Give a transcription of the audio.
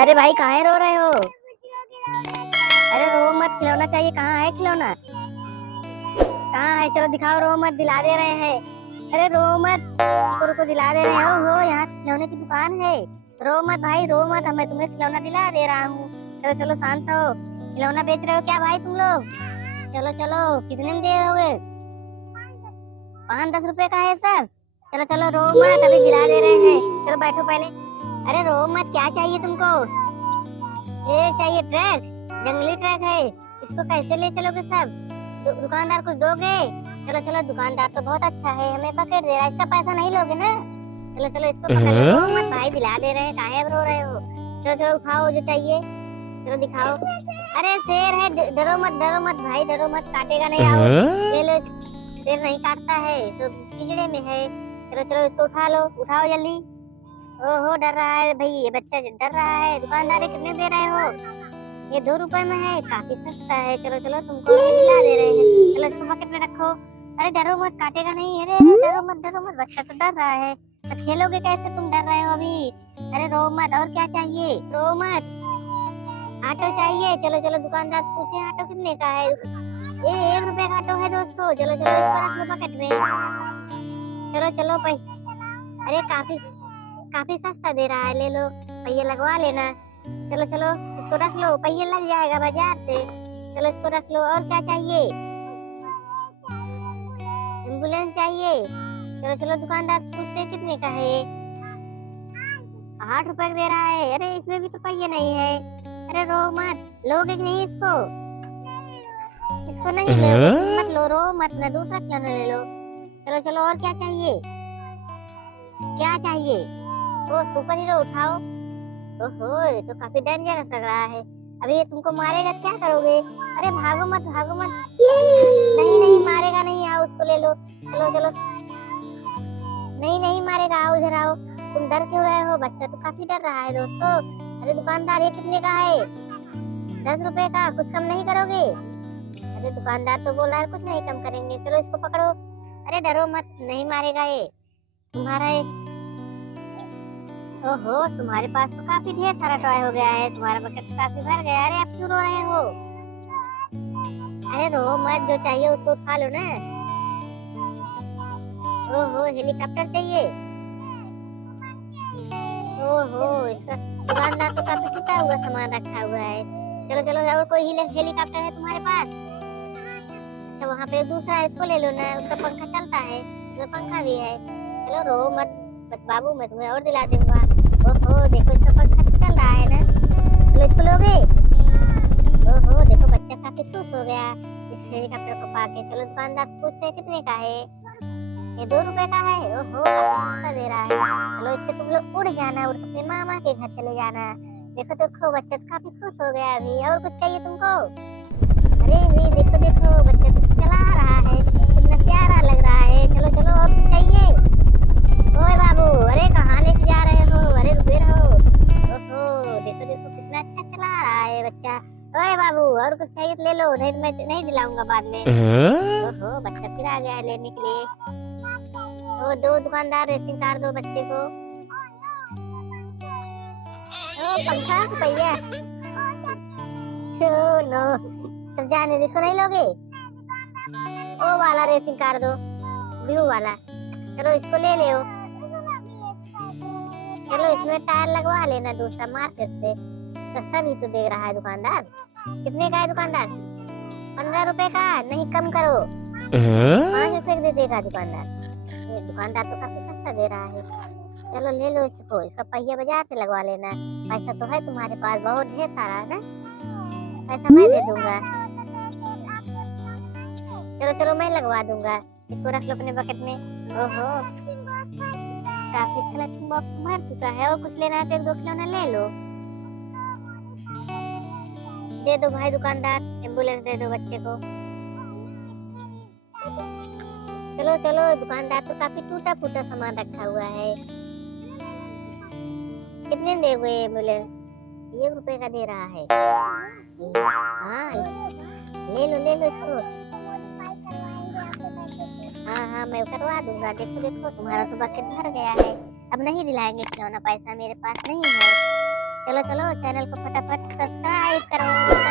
अरे भाई काहे रो रहे हो? अरे रो मत, खिलौना चाहिए। कहाँ है खिलौना? कहाँ है? चलो दिखाओ, रो मत, दिला दे रहे हैं। अरे रो मत, को दिला दे रहे हो, यहाँ खिलौने की दुकान है। रो मत भाई, रो मत, मैं तुम्हें खिलौना दिला दे रहा हूँ। चलो चलो शांत रहो। खिलौना बेच रहे हो क्या भाई तुम लोग? चलो चलो, कितने में दे रहोगे? 5-10 रुपए का है सब। चलो चलो रो मत, अभी दिला दे रहे हैं। चलो बैठो पहले। अरे रो मत, क्या चाहिए तुमको? ये चाहिए ट्रक, जंगली ट्रक है। इसको कैसे ले चलोगे सब? दुकानदार कुछ दोगे? चलो चलो, दुकानदार तो बहुत अच्छा है, हमें पकड़ दे रहा है, इसका पैसा नहीं लोगे ना? चलो चलो, इसको पकड़ लो। रो मत भाई, दिला दे रहे हैं, काहे रो रहे हो? चलो चलो उठाओ जो चाहिए, चलो दिखाओ। अरे शेर है, डरो मत भाई, डरो मत, काटेगा नहीं। आओ ले लो, शेर नहीं काटता है, तो पिंजरे में है। चलो चलो इसको उठा लो, उठाओ जल्दी। ओहो, डर रहा है भाई, ये बच्चा डर रहा है। दुकानदार कितने दे रहे हो? ये 2 रुपए में है, काफी सस्ता है। चलो चलो, तुमको दिला दे रहे हैं। चलो इसको पॉकेट में रखो। अरे डरो मत, काटेगा नहीं। अरे अरे डरो मत, बच्चा तो डर रहा है। तो खेलोगे कैसे, तुम डर रहे हो अभी? अरे रो मत, और क्या चाहिए? रो मत। ऑटो चाहिए? चलो चलो, दुकानदार से पूछे ऑटो कितने का है। ये 1 रुपए का ऑटो है दोस्तों। चलो चलो, इसको रख लो पॉकेट में। चलो चलो अरे काफी काफी सस्ता दे रहा है, ले लो, पहिया लगवा लेना। चलो चलो इसको रख लो, पहिया लग जाएगा बाजार से। चलो इसको रख लो। और क्या चाहिए? एम्बुलेंस चाहिए? चलो चलो, दुकानदार से पूछते हैं कितने का है ये। 8 रुपए दे रहा है। अरे इसमें भी तो पहिया नहीं है। अरे रो मत, लोगे कि नहीं इसको? इसको नहीं लो, मत लो, रो मत ना, दूसरा खिलौना ले लो। चलो चलो, और क्या चाहिए? क्या चाहिए? वो सुपर हीरो उठाओ। ओहो, ये तो काफी डेंजरस लग रहा है। अभी ये तुमको मारेगा, क्या करोगे? अरे भागो मत, भागो मत। नहीं नहीं, मारेगा नहीं, आओ उसको ले लो। चलो चलो, नहीं नहीं मारेगा, आओ इधर आओ। तुम डर क्यों रहे हो? बच्चा तो काफी डर रहा है दोस्तों। अरे दुकानदार, ये कितने का है? 10 रुपए का, कुछ कम नहीं करोगे? अरे दुकानदार तो बोल रहा है कुछ नहीं कम करेंगे। चलो इसको पकड़ो। अरे डरो मत, नहीं मारेगा ये तुम्हारा। ओहो, तुम्हारे पास तो काफी ढेर सारा टॉय हो गया है, तुम्हारा बकेट काफी भर गया। अरे अब क्यों रो रहे हो? अरे रो मत, जो चाहिए उसको उठा लो ना। ओहो, हेलीकॉप्टर चाहिए? ओहो, इसका दुकानदार तो काफी टूटा हुआ सामान रखा हुआ है। चलो चलो, और कोई हेलीकॉप्टर है तुम्हारे पास? अच्छा, वहाँ पे दूसरा है, इसको ले लो ना, उसका पंखा चलता है, उसमें पंखा भी है। चलो रो मत बाबू, मैं तुम्हें और दिला दूंगा। ओहो, देखो इसका पंखा चल रहा है ना। चलो इसको लोगे? ओहो, देखो बच्चा काफी खुश हो गया इस हेलीकॉप्टर को पाके। चलो दुकानदार से पूछते हैं कितने का है। ये 2 रुपए का है। ओहो, काफी सस्ता दे रहा है। चलो इससे तुम लोग उड़ जाना, उड़ अपने मामा के घर चले जाना। देखो देखो, बच्चा तो काफी खुश हो गया अभी। और कुछ चाहिए तुमको? अरे भी देखो देखो, बच्चा तो चला रहा है, कितना प्यारा लग रहा है। चलो चलो, और कुछ चाहिए? ओए बाबू, अरे कहाँ लेके जा रहे हो? अरे रुके रहो। ओहो, देखो देखो, कितना अच्छा चला रहा है बच्चा। ओए बाबू, और कुछ चाहिए तो ले लो, नहीं तो मैं नहीं दिलाऊंगा बाद में। ओहो, बच्चा फिर आ गया है लेने के लिए। वो 2 दुकानदार रेसिंग कार दो बच्चे को। ओ पंखा पहिया, नो, सब जाने दो, इसको नहीं लोगे? ओ वाला रेसिंग कार दो, ब्लू वाला। चलो इसको ले ले। चलो इसमें टायर लगवा लेना दूसरा मार्केट से, सस्ता भी तो दे रहा है दुकानदार। कितने का है दुकानदार? 15 रुपए का, नहीं कम करो। 5 रुपए दे देगा दुकानदार। ये दुकानदार तो काफी सस्ता दे रहा है। चलो ले लो इसको, इसका पहिया बाजार से लगवा लेना। पैसा तो है तुम्हारे पास, बहुत ढेर सारा है ना, पैसा मैं दे दूंगा। चलो चलो, मैं लगवा दूंगा। इसको रख लो अपने बकेट में। ओहो, काफी कलेक्शन बॉक्स भर चुका है। और कुछ लेना है तो 1-2 खिलौना ले लो। दे दो भाई दुकानदार, एम्बुलेंस दे दो बच्चे को। चलो चलो, दुकानदार तो काफी टूटा फूटा सामान रखा हुआ है। कितने दोगे एम्बुलेंस? 1 रुपए का दे रहा है। हाँ, ले लो इसको। हाँ, मैं करवा दूंगा। देखो देखो, तुम्हारा तो बकेट भर गया है, अब नहीं दिलाएंगे खिलौना, पैसा मेरे पास नहीं है। चलो चलो चैनल को फटाफट सब्सक्राइब करो।